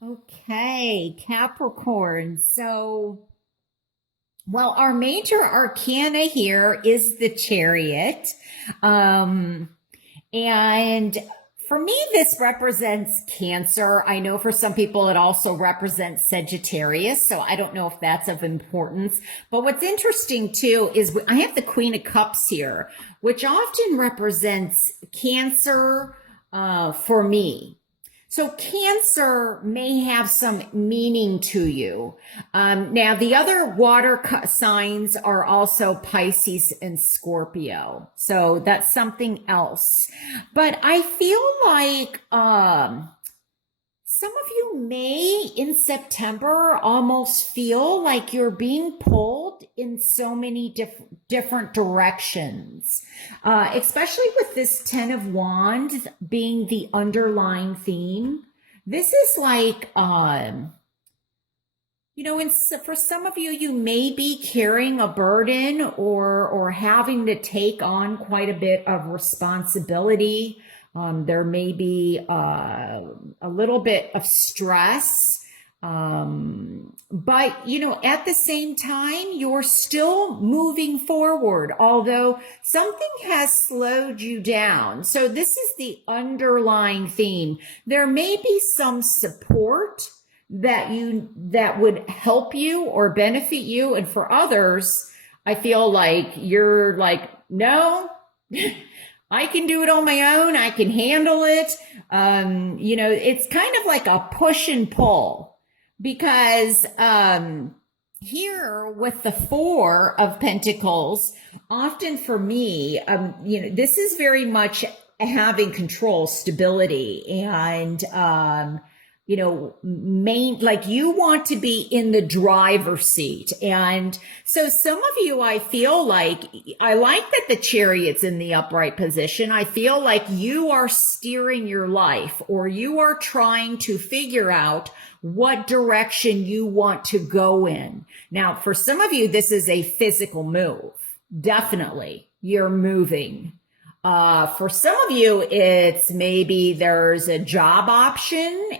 Okay, Capricorn. Well, our major arcana here is the Chariot. Um, and for me, this represents Cancer. I know for some people it also represents Sagittarius, so I don't know if that's of importance. But what's interesting too is I have the Queen of Cups here, which often represents Cancer for me. So Cancer may have some meaning to you. Now, the other signs are also Pisces and Scorpio. So that's something else. But I feel like some of you may in September almost feel like you're being pulled in so many different directions, especially with this 10 of Wands being the underlying theme. This is like, for some of you, you may be carrying a burden or having to take on quite a bit of responsibility. There may be a little bit of stress. But at the same time, you're still moving forward, although something has slowed you down. So this is the underlying theme. There may be some support that would help you or benefit you. And for others, I feel like you're like, no, I can do it on my own. I can handle it. It's kind of like a push and pull because, here with the Four of Pentacles, often for me, this is very much having control, stability, and, like you want to be in the driver's seat. And so some of you, I feel like, I like that the Chariot's in the upright position. I feel like you are steering your life, or you are trying to figure out what direction you want to go in. Now, for some of you, this is a physical move. Definitely, you're moving. For some of you, it's maybe there's a job option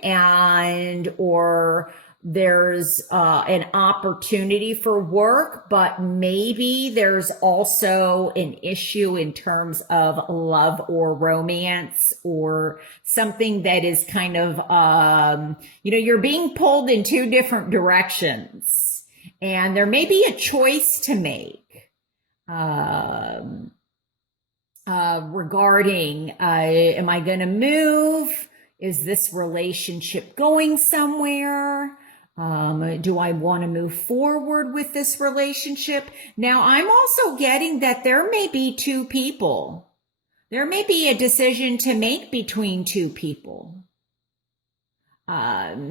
or there's an opportunity for work, but maybe there's also an issue in terms of love or romance or something that is kind of, you're being pulled in two different directions and there may be a choice to make. Regarding, am I going to move? Is this relationship going somewhere? Do I want to move forward with this relationship? Now, I'm also getting that there may be two people. There may be a decision to make between two people.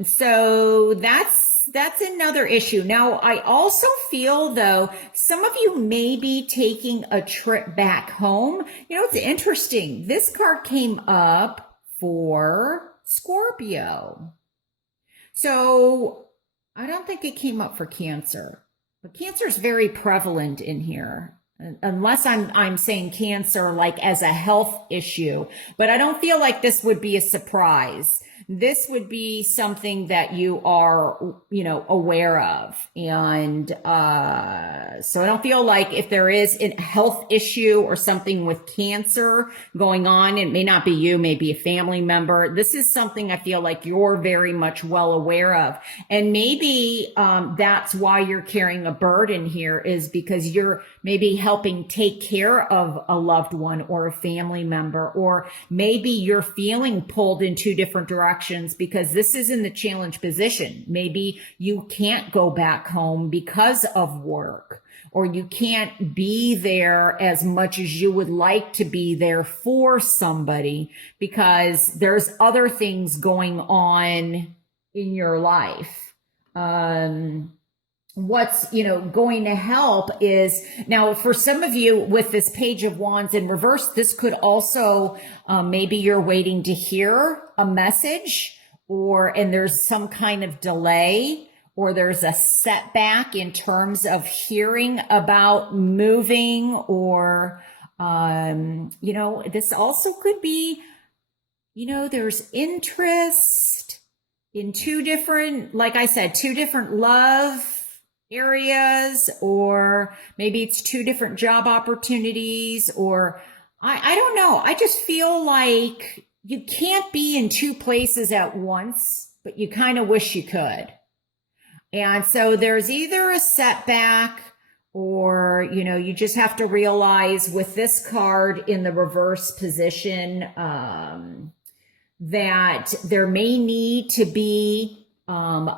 So that's another issue. Now, I also feel though, some of you may be taking a trip back home. It's interesting. This card came up for Scorpio. So I don't think it came up for Cancer, but Cancer is very prevalent in here. Unless I'm saying Cancer like as a health issue, but I don't feel like this would be a surprise. This would be something that you are, aware of. And, so I don't feel like if there is a health issue or something with Cancer going on, it may not be you, maybe a family member. This is something I feel like you're very much well aware of. And maybe, that's why you're carrying a burden here, is because you're maybe helping take care of a loved one or a family member, or maybe you're feeling pulled in two different directions because this is in the challenge position. Maybe you can't go back home because of work, or you can't be there as much as you would like to be there for somebody because there's other things going on in your life. What's going to help is, now for some of you with this Page of Wands in reverse, this could also maybe you're waiting to hear a message, and there's some kind of delay, or there's a setback in terms of hearing about moving, or this also could be, there's interest in two different, like I said, two different love areas, or maybe it's two different job opportunities, or I don't know. I just feel like you can't be in two places at once, but you kind of wish you could. And so there's either a setback, or, you just have to realize with this card in the reverse position, that there may need to be a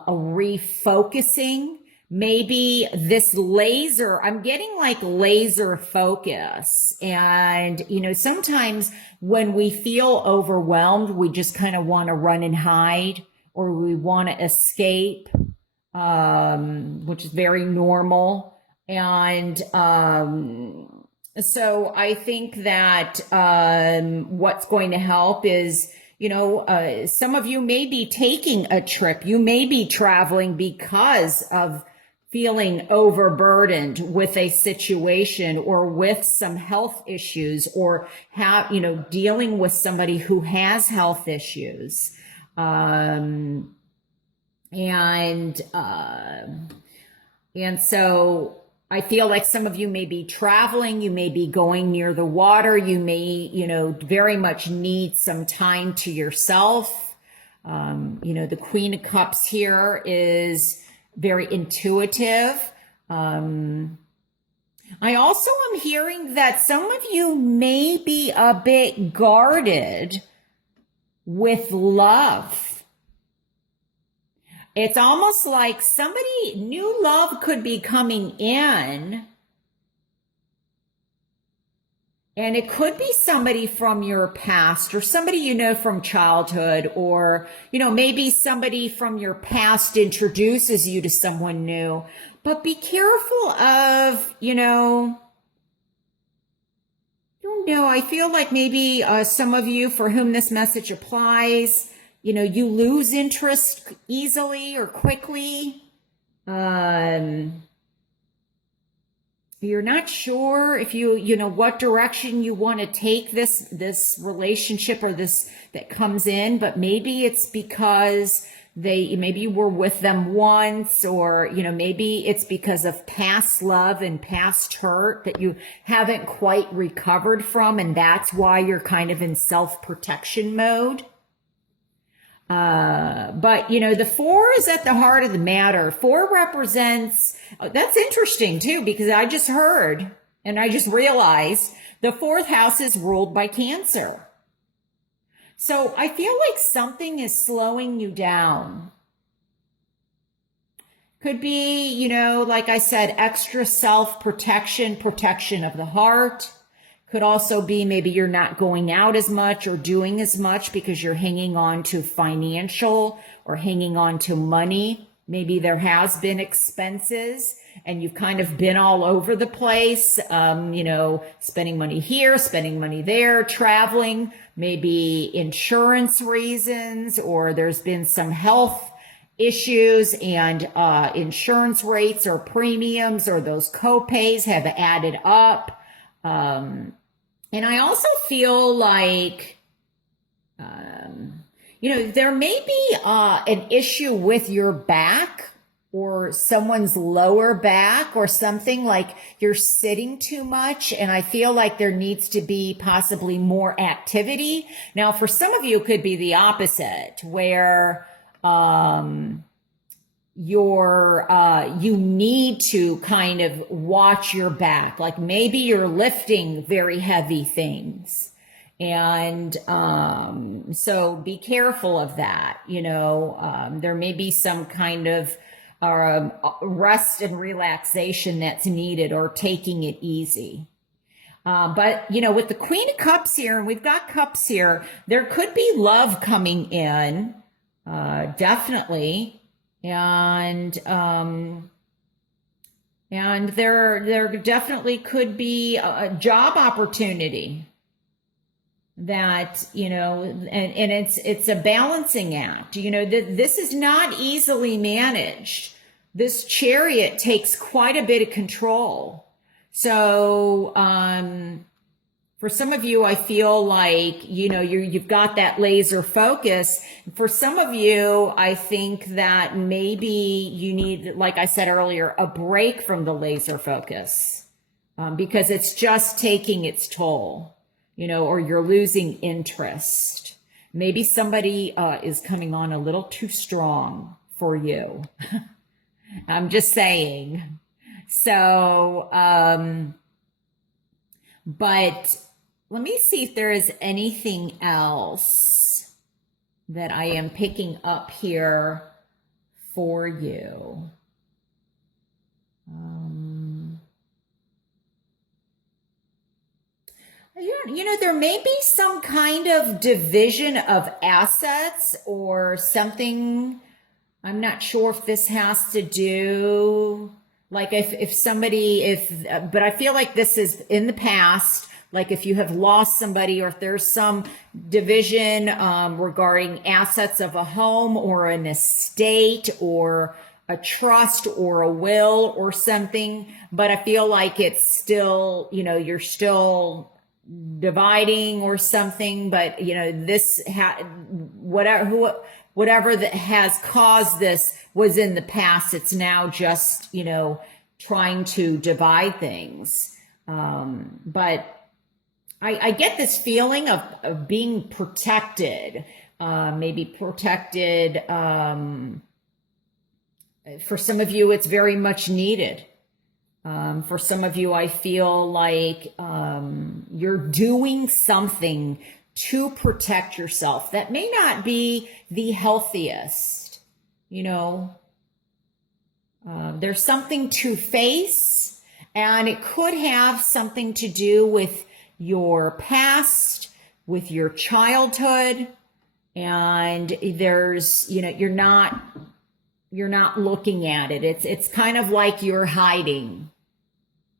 refocusing. Maybe this laser, I'm getting like laser focus. And, sometimes when we feel overwhelmed, we just kind of want to run and hide, or we want to escape, which is very normal. And so I think that what's going to help is, some of you may be taking a trip. You may be traveling because of feeling overburdened with a situation, or with some health issues, or dealing with somebody who has health issues. And so I feel like some of you may be traveling, you may be going near the water, you may, very much need some time to yourself. The Queen of Cups here is very intuitive. I also am hearing that some of you may be a bit guarded with love. It's almost like new love could be coming in, and it could be somebody from your past, or somebody from childhood, or maybe somebody from your past introduces you to someone new. But be careful of, I don't know, I feel like maybe some of you for whom this message applies, you lose interest easily or quickly. You're not sure if what direction you want to take this relationship, or this that comes in, but maybe it's because maybe you were with them once, or, maybe it's because of past love and past hurt that you haven't quite recovered from. And that's why you're kind of in self-protection mode. But the 4 is at the heart of the matter. 4 represents, that's interesting too, because I just heard and I just realized the 4th house is ruled by Cancer. So I feel like something is slowing you down. Could be, like I said, extra self-protection, protection of the heart. Could also be maybe you're not going out as much or doing as much because you're hanging on to financial, or hanging on to money. Maybe there has been expenses and you've kind of been all over the place, spending money here, spending money there, traveling, maybe insurance reasons, or there's been some health issues, and insurance rates or premiums or those co-pays have added up. And I also feel like, there may be an issue with your back, or someone's lower back, or something like you're sitting too much. And I feel like there needs to be possibly more activity. Now, for some of you, it could be the opposite, where you need to kind of watch your back. Like maybe you're lifting very heavy things. And so be careful of that. There may be some kind of rest and relaxation that's needed, or taking it easy. But with the Queen of Cups here, and we've got Cups here, there could be love coming in, definitely. And there definitely could be a job opportunity that, and it's a balancing act. This is not easily managed. This Chariot takes quite a bit of control. So, For some of you, I feel like, you've got that laser focus. For some of you, I think that maybe you need, like I said earlier, a break from the laser focus, because it's just taking its toll, or you're losing interest. Maybe somebody is coming on a little too strong for you. I'm just saying. So, but let me see if there is anything else that I am picking up here for you. There may be some kind of division of assets or something. I'm not sure if this has to do, like if somebody, but I feel like this is in the past. Like if you have lost somebody, or if there's some division regarding assets of a home or an estate or a trust or a will or something. But I feel like it's still, you're still dividing or something. But this whatever that has caused this was in the past. It's now just trying to divide things. But I get this feeling of being protected, maybe protected. For some of you, it's very much needed. For some of you, I feel like you're doing something to protect yourself that may not be the healthiest. There's something to face, and it could have something to do with your past, with your childhood, and there's, you're not looking at it. It's kind of like you're hiding.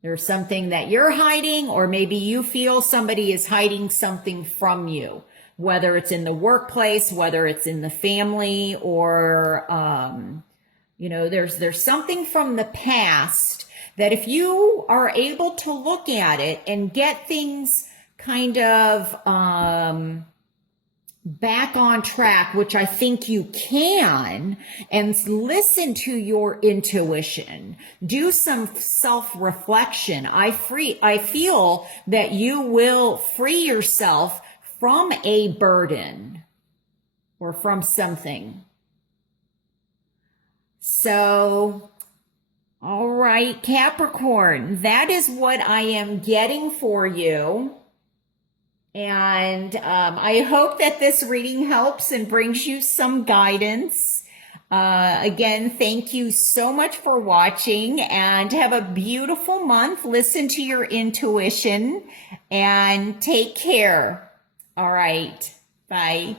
There's something that you're hiding, or maybe you feel somebody is hiding something from you, whether it's in the workplace, whether it's in the family, or, there's something from the past that if you are able to look at it and get things kind of back on track, which I think you can, and listen to your intuition, do some self-reflection, I feel that you will free yourself from a burden or from something. So, all right, Capricorn, that is what I am getting for you. And I hope that this reading helps and brings you some guidance. Again, thank you so much for watching, and have a beautiful month. Listen to your intuition and take care. All right. Bye.